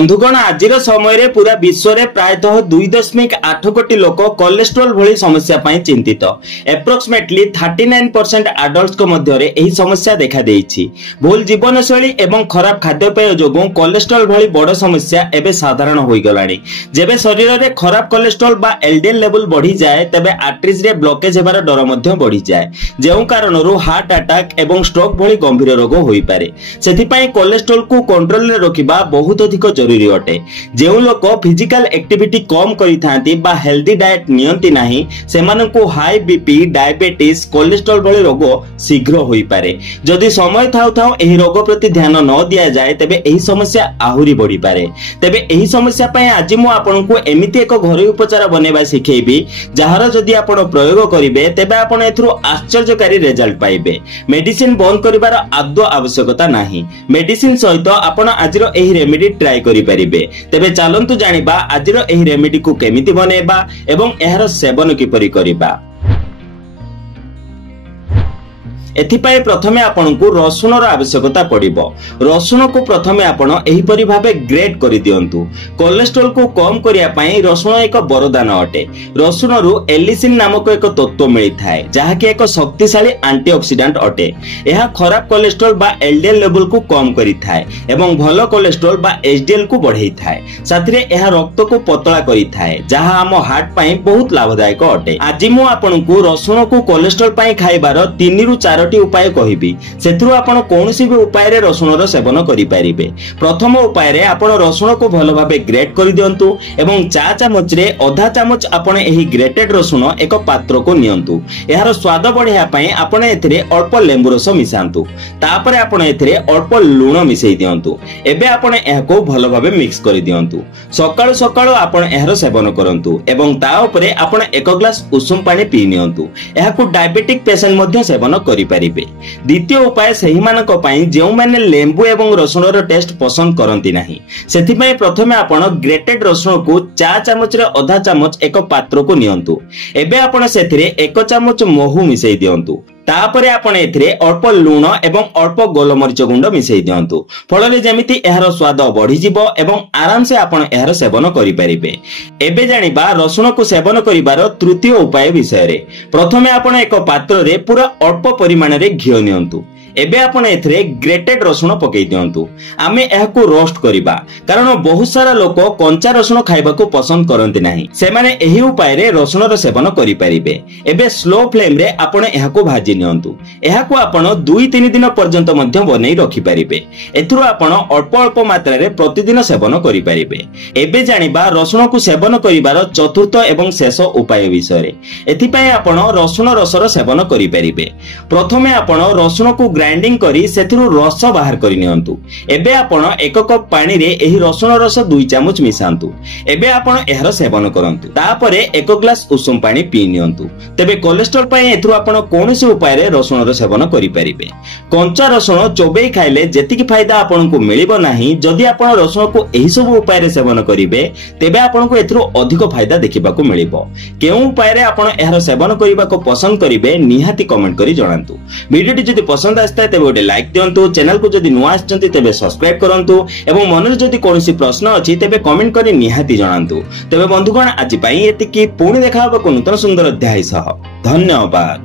बंधुगण आज समय पूरा विश्व में प्रायतः 2.8 कोटी लोक कोलेस्ट्रोल भली समस्या पाई चिंतित। एप्रोक्सीमेटली 39% एडल्ट्स मध्य एही समस्या देखा देइछि। भूल जीवनशैली एवं खराब खाद्यपेय जोगु कोलेस्ट्रोल भली बड़ समस्या एबे साधारण होई गलानी। जेबे शरीर में खराब कोलेस्ट्रोल बा एलडीएल लेवल बढ़ी जाए तेबे आर्टरीज रे ब्लॉकेज हेबार डर मध्य बढ़ी जाए, जेउ कारणरू हार्ट अटैक एवं स्ट्रोक भली गंभीर रोग होई पारे। सेथिपाई कोलेस्ट्रोल को कंट्रोल रे रखिबा बहुत अधिक जरूरी अटे। जेउ लोक फिजिकल एक्टिविटी कम करिथांती बा हेल्दी डाइट नियंती नाही सेमानंकु हाई बीपी, डायबिटीज, कोलेस्ट्रोल भली रोग शीघ्र होई पारे। जदि समय थाउ थाउ एही रोग प्रति ध्यान न दिया जाए तेबे एही समस्या आहुरी बढ़ी पारे। तेबे एही समस्या पय आज मु आपनकु एमिति एक घरोई उपचार बनेबा सिखेइबी जहार जदि आपण प्रयोग करिवे तेबे आपण एथुरु आश्चर्यकारी रिजल्ट पाइबे। मेडिसिन बंद करिवार आदौ आवश्यकता नाही। मेडिसिन सहित आपण आजिर एही रेमेडी ट्राई करि परिबे। तेबे चलंतु जानिबा आजिर एही रेमेडी को केमिति बनेबा एवं एहार सेवन किपरि करिबा। एथिपाई प्रथमे आपनकु रसुणर आवश्यकता पड़िबो। रसुण को प्रथमे आपण एही परि भाबे ग्रेट करि दियंतु। कोलेस्ट्रोल को कम करिया पई रसुण एक वरदान अटे। रसुणरु एलिसिन नामक एक तत्व मिली थाए जहा कि एक शक्तिशाली एंटीऑक्सीडेंट अटे। एहा खराब कोलेस्ट्रोल बा एलडीएल लेवल को कम करि थाए एवं भलो कोलेस्ट्रोल बा एचडीएल को बढ़ाई थाए। साथरे एहा रक्त को पतला करि थाए जहा हम हार्ट पई बहुत लाभदायक अटे। आज मु आपनकु रसुण को कोलेस्ट्रोल पई खाइबार 3 रु 4 उपाय कहिबी। सेथुरु आपण कोनोसी भी उपाय रे रसुणर सेवन करि परिबे। प्रथम उपाय रे आपण रसुण को भलो भाबे ग्रेट करि दियंतु एवं चा चामच रे आधा चामच आपण एही ग्रेटेड रसुण एक पात्र को नियंतु। एहार स्वाद बढ़िया पई आपण एथिरे अल्प लेंबु रस मिसांतु। तापरे आपण एथिरे अल्प लूण मिसै दियंतु। एबे आपण एहाको भलो भाबे मिक्स करि दियंतु। सकाळु सकाळु आपण एहार सेवन करंतु एवं ता उपरे आपण एक ग्लास उषुम पानी पी नियंतु। एहाको डायबिटिक पेशेंट मध्ये सेवन करि द्वितीय उपाय सही मानक पई जेउ माने लेंबु एवं रसुणर टेस्ट पसंद करंती नाही सेथिपई प्रथमे आपण ग्रेटेड रसुण को चा चामच रे आधा चामच एक पात्र को नियंतु। एबे आपण सेथिरे 1 चामच महू मिसै दियंतु। तापरे आपण एथिरे अल्प लूण एवं अल्प गोलमरीच गुंड मिसै दियंतु। फଳରେ जेमिति एहार स्वाद बढ़ी जिवो एवं आराम से आपण एहार सेवन करि परिबे। एबे जानिबा रसुण को सेवन करिवार तृतीय उपाय विषय रे। प्रथमे आपण एक पात्र रे पूरा अल्प परिमाण रे घिओ नियंतु। एबे आपण एथिरे ग्रेटेड रसुण पकई दियंतु। आमे एहाको रोस्ट करिबा कारण बहुत सारा लोक कंचा रसुण खाइबा को पसंद करंती नाही। से माने एही उपाय रे रसुणर सेवन करि परिबे। एबे स्लो फ्लेम रे आपण एहाको भाजी नियंतु। एहाको आपण 2-3 दिन पर्यंत मध्य बनै रखि परिबे। एथुरु आपण अल्प अल्प मात्रा रे प्रतिदिन सेवन करि परिबे। एबे जानिबा रसुण को सेवन करिवार चतुर्थ एवं शेष उपाय विषय रे। एथिपई आपण रसुण रसर सेवन करि परिबे। प्रथमे आपण रसुण को ग्राइंडिंग करी सेथुरु रस बाहर करि नियंतु। एबे आपण 1 कप पानी रे एही रसुण रस 2 चामच मिसांतु। एबे आपण एहार सेवन करंतु। तापरे 1 ग्लास उषुम पानी पी नियंतु। तेबे कोलेस्ट्रोल पई एथुरु आपण कोनोसी उपाय रे रसुणर सेवन करि परिबे। कंचा रसुण चोबेई खाइले जेतिकी फायदा आपनकु मिलिबो नाही जदि आपण रसुण को एही सब उपाय रे सेवन करिवे तेबे आपनकु एथुरु अधिक फायदा देखिबाकू मिलिबो। केउ उपाय रे आपण एहार सेवन करिबाकू पसंद करिवे निहाती कमेंट करि जणांतु। वीडियोटी जदि पसंद आस्ता तेबे गोटे लाइक दियंतु। चैनल को जदि नुआ आछंती तेबे सब्सक्राइब करंतु एवं मन जदि कोनोसी प्रश्न अछि तेबे कमेंट करि निहाती जणांतु। तेबे बंधुगण आज पई एतिकी पुणी देखा हबो नूतन सुंदर अध्याय सह। धन्यवाद।